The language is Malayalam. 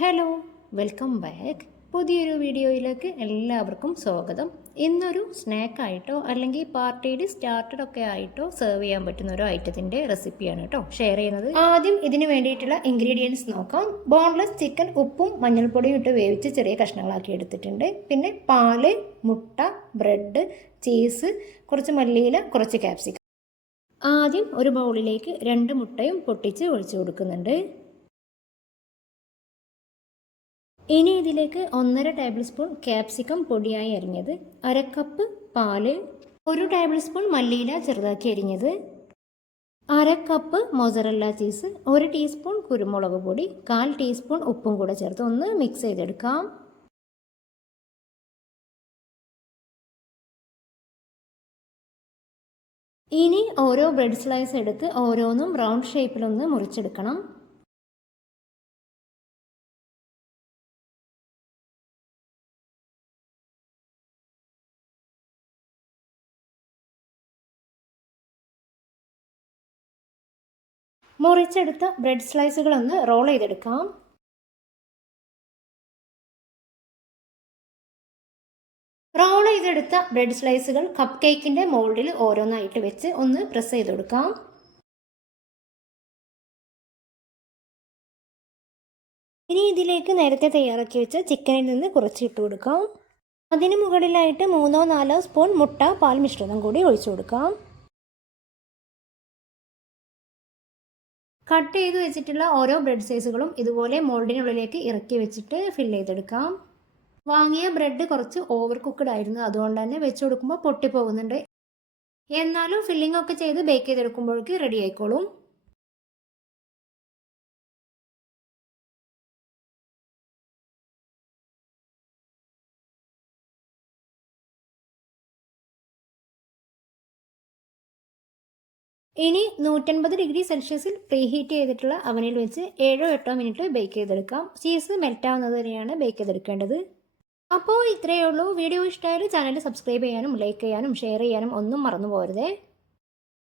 Hello, welcome back. പുതിയൊരു വീഡിയോയിലേക്ക് എല്ലാവർക്കും സ്വാഗതം. ഇന്നൊരു സ്നാക്കായിട്ടോ അല്ലെങ്കിൽ പാർട്ടിയുടെ സ്റ്റാർട്ടറൊക്കെ ആയിട്ടോ സെർവ് ചെയ്യാൻ പറ്റുന്ന ഒരു ഐറ്റത്തിൻ്റെ റെസിപ്പിയാണ് കേട്ടോ ഷെയർ ചെയ്യുന്നത്. ആദ്യം ഇതിന് വേണ്ടിയിട്ടുള്ള ഇൻഗ്രീഡിയൻസ് നോക്കാം. ബോൺലെസ് ചിക്കൻ ഉപ്പും മഞ്ഞൾപ്പൊടിയും ഇട്ട് വേവിച്ച് ചെറിയ കഷ്ണങ്ങളാക്കി എടുത്തിട്ടുണ്ട്. പിന്നെ പാല്, മുട്ട, ബ്രെഡ്, ചീസ്, കുറച്ച് മല്ലിയില, കുറച്ച് ക്യാപ്സിക്കം. ആദ്യം ഒരു ബൗളിലേക്ക് 2 മുട്ടയും പൊട്ടിച്ച് ഒഴിച്ചു കൊടുക്കുന്നുണ്ട്. ഇനി ഇതിലേക്ക് 1.5 ടേബിൾ സ്പൂൺ ക്യാപ്സിക്കം പൊടിയായി അരിഞ്ഞത്, 1/2 കപ്പ് പാല്, 1 ടേബിൾ സ്പൂൺ മല്ലിയില ചെറുതാക്കി അരിഞ്ഞത്, 1/2 കപ്പ് മൊസറല്ല ചീസ്, 1 ടീസ്പൂൺ കുരുമുളക് പൊടി, 1/4 ടീസ്പൂൺ ഉപ്പും കൂടെ ചേർത്ത് ഒന്ന് മിക്സ് ചെയ്തെടുക്കാം. ഇനി ഓരോ ബ്രെഡ് സ്ലൈസ് എടുത്ത് ഓരോന്നും റൗണ്ട് ഷേപ്പിലൊന്ന് മുറിച്ചെടുക്കണം. മുറിച്ചെടുത്ത ബ്രെഡ് സ്ലൈസുകളൊന്ന് റോൾ ചെയ്തെടുക്കാം. റോൾ ചെയ്തെടുത്ത ബ്രെഡ് സ്ലൈസുകൾ കപ്പ് കേക്കിൻ്റെ മോൾഡിൽ ഓരോന്നായിട്ട് വെച്ച് ഒന്ന് പ്രസ് ചെയ്ത് കൊടുക്കാം. ഇനി ഇതിലേക്ക് നേരത്തെ തയ്യാറാക്കി വെച്ച ചിക്കനിൽ നിന്ന് കുറച്ച് ഇട്ട് കൊടുക്കാം. അതിന് മുകളിലായിട്ട് 3-4 സ്പൂൺ മുട്ട പാൽ മിശ്രിതം കൂടി ഒഴിച്ചു കൊടുക്കാം. കട്ട് ചെയ്ത് വെച്ചിട്ടുള്ള ഓരോ ബ്രെഡ് സൈസുകളും ഇതുപോലെ മോൾഡിനുള്ളിലേക്ക് ഇറക്കി വെച്ചിട്ട് ഫില്ല് ചെയ്തെടുക്കാം. വാങ്ങിയ ബ്രെഡ് കുറച്ച് ഓവർ കുക്ക്ഡ് ആയിരുന്നു, അതുകൊണ്ട് തന്നെ വെച്ച് കൊടുക്കുമ്പോൾ പൊട്ടിപ്പോകുന്നുണ്ട്. എന്നാലും ഫില്ലിംഗ് ഒക്കെ ചെയ്ത് ബേക്ക് ചെയ്തെടുക്കുമ്പോഴേക്ക് റെഡി ആയിക്കോളും. ഇനി 150 ഡിഗ്രി സെൽഷ്യസിൽ പ്രീഹീറ്റ് ചെയ്തിട്ടുള്ള അവനിൽ വെച്ച് 7-8 മിനിറ്റ് ബേക്ക് ചെയ്തെടുക്കാം. ചീസ് മെൽറ്റ് ആവുന്നത് വരെയാണ് ബേക്ക് ചെയ്തെടുക്കേണ്ടത്. അപ്പോൾ ഇത്രയേ ഉള്ളൂ. വീഡിയോ ഇഷ്ടമായാലും ചാനൽ സബ്സ്ക്രൈബ് ചെയ്യാനും ലൈക്ക് ചെയ്യാനും ഷെയർ ചെയ്യാനും ഒന്നും മറന്നു പോകരുതേ.